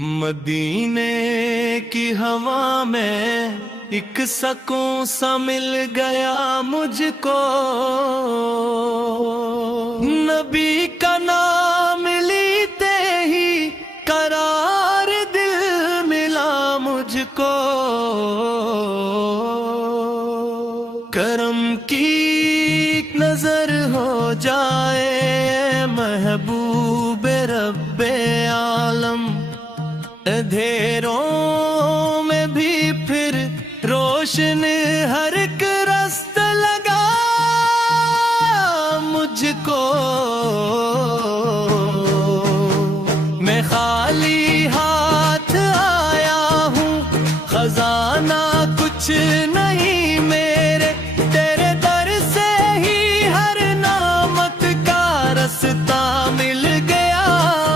मदीने की हवा में एक सकून सा मिल गया मुझको। नबी का नाम लेते ही करार दिल मिला मुझको। करम की नजर हो जाए महबूब रब्बे आलम, अंधेरों में भी फिर रोशन हर एक रास्ता लगा मुझको। मैं खाली हाथ आया हूँ, खजाना कुछ नहीं मेरे, तेरे दर से ही हर नामत का रास्ता मिल गया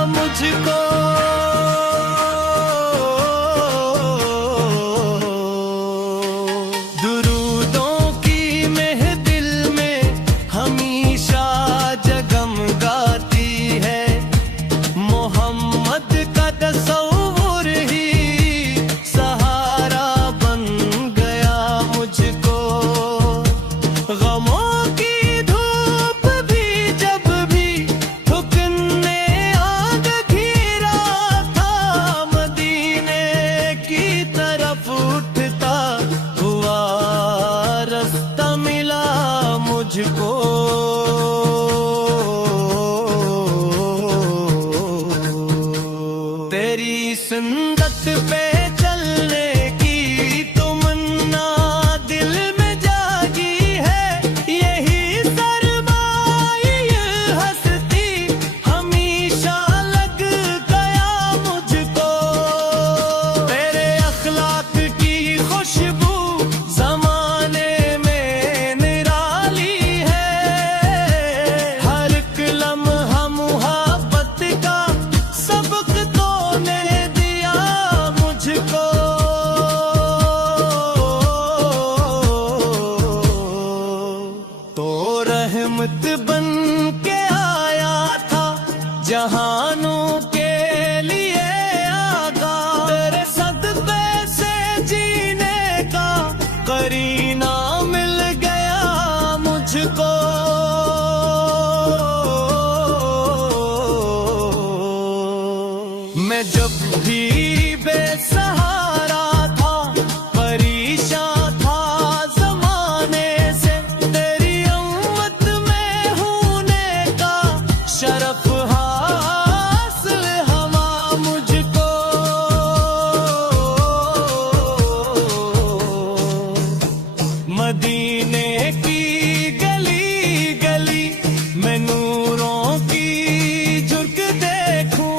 मुझको। मुझको तेरी सुन्नत पे चलने की तमन्ना दिल में जागी है। यही सरमाई हस्ती हमेशा लग गया मुझको। तेरे अखलाक की खुशबू जमाने में निराली है। हर एक लम्हा मुहब्बत का सबक तूने दिया मुझको। तो रहमत बन के आया था जहानों के लिए आगा। तेरे सदक़े से जीने का करीना मिल गया मुझको। मैं जब भी बेसहारा था, परेशान था ज़माने से, तेरी उम्मत में होने का शरफ हासिल हुआ मुझको। मदीने की गली गली में नूरों की झुक देखूं,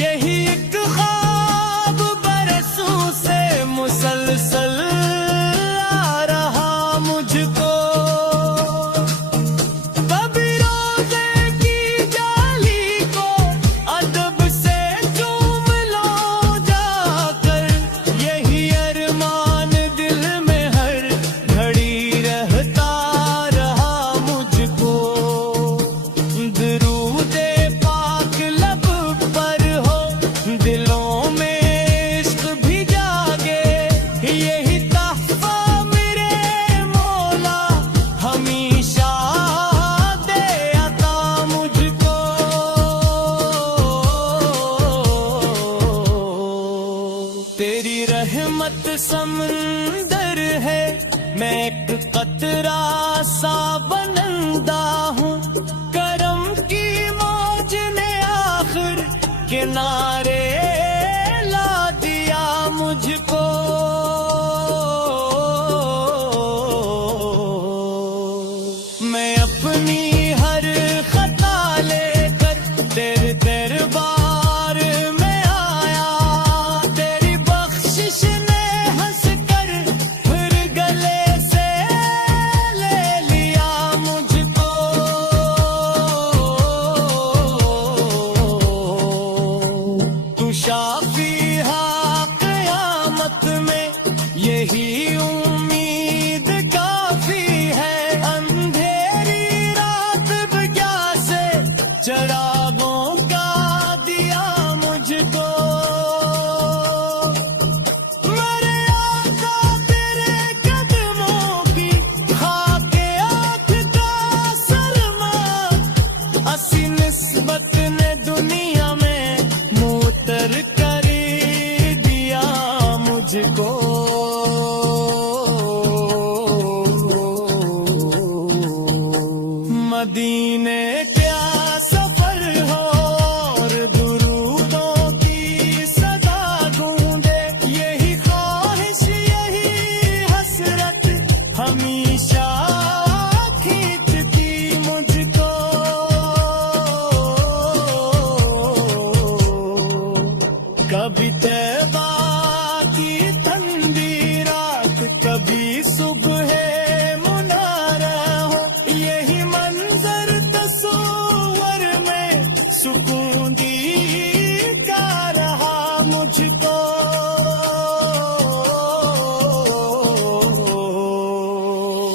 यही एक ख्वाब बरसों से मुसलसल आ रहा मुझको। कभी रोज़े की जाली को अदब से चूम लो जाकर, यही अरमान दिल में हर घड़ी रहता रहा मुझको। दुरूदे पाक लब पर हो, दिलों में इश्क भी जागे, यही तहफ़ा मेरे मौला हमेशा दे अता मुझको। तेरी रहमत समंदर है, मैं एक कतरा सा बनंदा हूँ। करम की मौज ने आखिर किनारे ला दिया मुझको। मैं अपनी हर खता लेकर तेरे दरबार में आया। तेरी बख्शिश ने हंस कर फिर गले से ले लिया मुझको। तू शाफी हा क़यामत में कभी तैबा की ठंडी रात, कभी सुबह मुनारा हो, यही मंजर तस्वर में सुकून का रहा मुझको।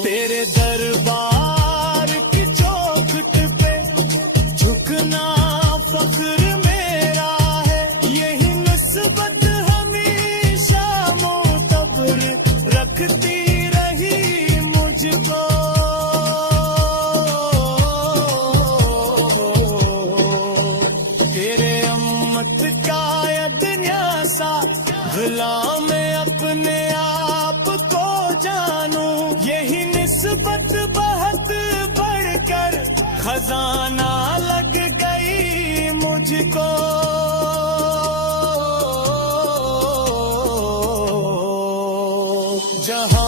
तेरे दरबार की चौखट पे झुकना फख्र मेरा है, यही निस्बत हमेशा मोतबर रखती रही मुझको। तेरे अम्मत का न्यासा गुलाम अपने आप को जानूं, यही निस्बत बहुत बढ़कर खजाना लग गई मुझको। जहां